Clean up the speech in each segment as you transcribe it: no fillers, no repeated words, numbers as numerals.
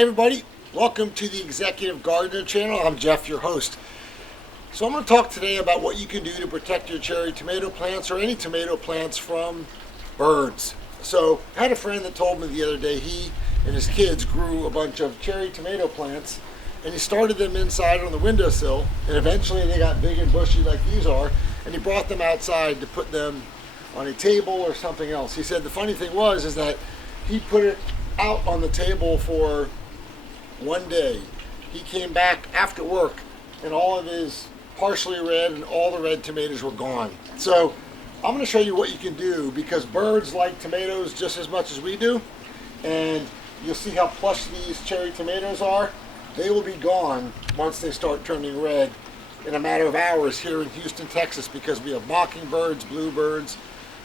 Hey everybody, welcome to the Executive Gardener channel. I'm Jeff, your host. So I'm going to talk today about what you can do to protect your cherry tomato plants or any tomato plants from birds. So I had a friend that told me the other day he and his kids grew a bunch of cherry tomato plants and he started them inside on the windowsill, and eventually they got big and bushy like these are, and he brought them outside to put them on a table or something else. He said the funny thing is that he put it out on the table for one day. He came back after work and all of his partially red and all the red tomatoes were gone. So I'm going to show you what you can do, because birds like tomatoes just as much as we do, and you'll see how plush these cherry tomatoes are. They will be gone once they start turning red in a matter of hours here in Houston, Texas, because we have mockingbirds, bluebirds,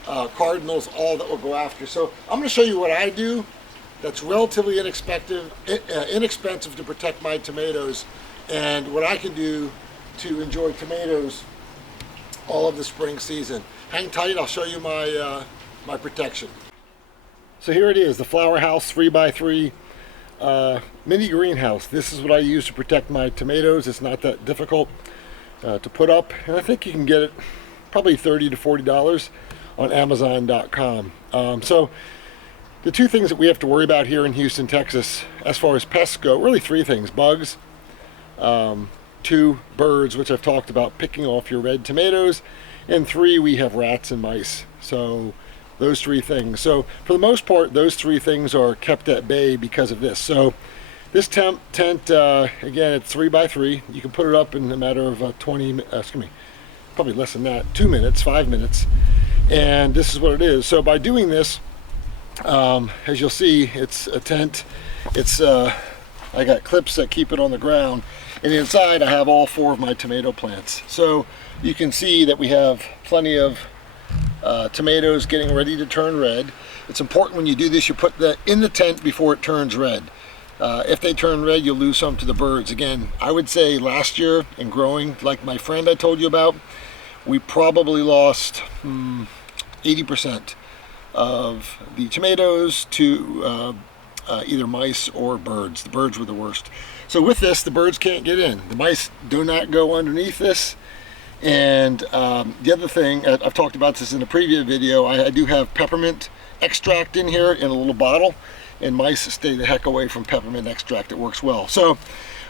cardinals, all that will go after. So I'm going to show you what I do that's relatively inexpensive to protect my tomatoes, and what I can do to enjoy tomatoes all of the spring season. Hang tight, I'll show you my protection. So here it is, the Flower House 3x3 mini greenhouse. This is what I use to protect my tomatoes. It's not that difficult to put up, and I think you can get it probably $30 to $40 on Amazon.com. So the two things that we have to worry about here in Houston, Texas, as far as pests go, really three things: bugs, two, birds, which I've talked about, picking off your red tomatoes, and three, we have rats and mice. So those three things. So for the most part, those three things are kept at bay because of this. So this tent, again, it's 3x3. You can put it up in a matter of probably less than that, 2 minutes, 5 minutes. And this is what it is. So by doing this, as you'll see, it's a tent. It's I got clips that keep it on the ground, and inside I have all 4 of my tomato plants. So you can see that we have plenty of tomatoes getting ready to turn red. It's important when you do this, you put that in the tent before it turns red. If they turn red, you'll lose some to the birds. Again, I would say last year in growing, like my friend I told you about, we probably lost 80% of the tomatoes to either mice or birds. The birds were the worst. So with this, the birds can't get in. The mice do not go underneath this. And the other thing, I've talked about this in a previous video, I do have peppermint extract in here in a little bottle, and mice stay the heck away from peppermint extract. It works well. So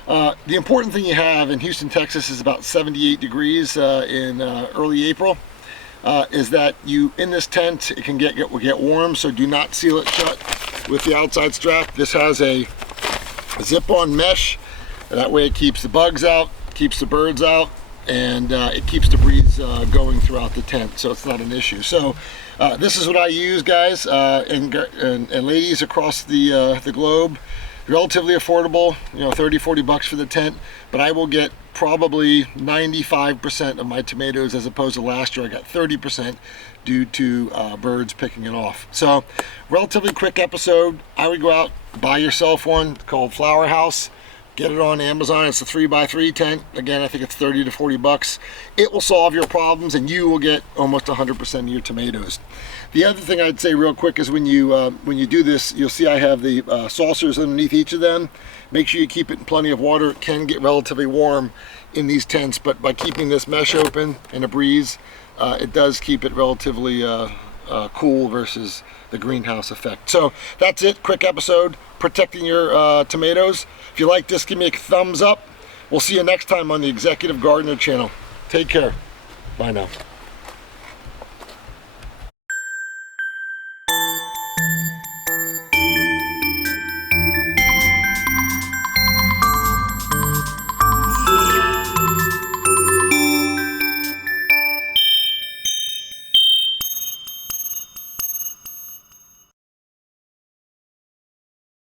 the important thing you have in Houston, Texas is about 78 degrees in early April. Is that you, in this tent, it can get warm, so do not seal it shut with the outside strap. This has a zip-on mesh, and that way it keeps the bugs out, keeps the birds out, and it keeps the breeze going throughout the tent, so it's not an issue. So this is what I use, guys, and ladies across the globe. Relatively affordable, 30-40 bucks for the tent, but I will get probably 95% of my tomatoes, as opposed to last year I got 30% due to birds picking it off. So relatively quick episode. I would go out, buy yourself one called Flower House, get it on Amazon. It's a 3x3 tent. Again, I think it's 30 to 40 bucks. It will solve your problems, and you will get almost 100% of your tomatoes. The other thing I'd say real quick is when you do this, you'll see I have the saucers underneath each of them. Make sure you keep it in plenty of water. It can get relatively warm in these tents, but by keeping this mesh open and a breeze, it does keep it relatively cool versus the greenhouse effect. So that's it. Quick episode protecting your tomatoes. If you like this, give me a thumbs up. We'll see you next time on the Executive Gardener channel. Take care. Bye now.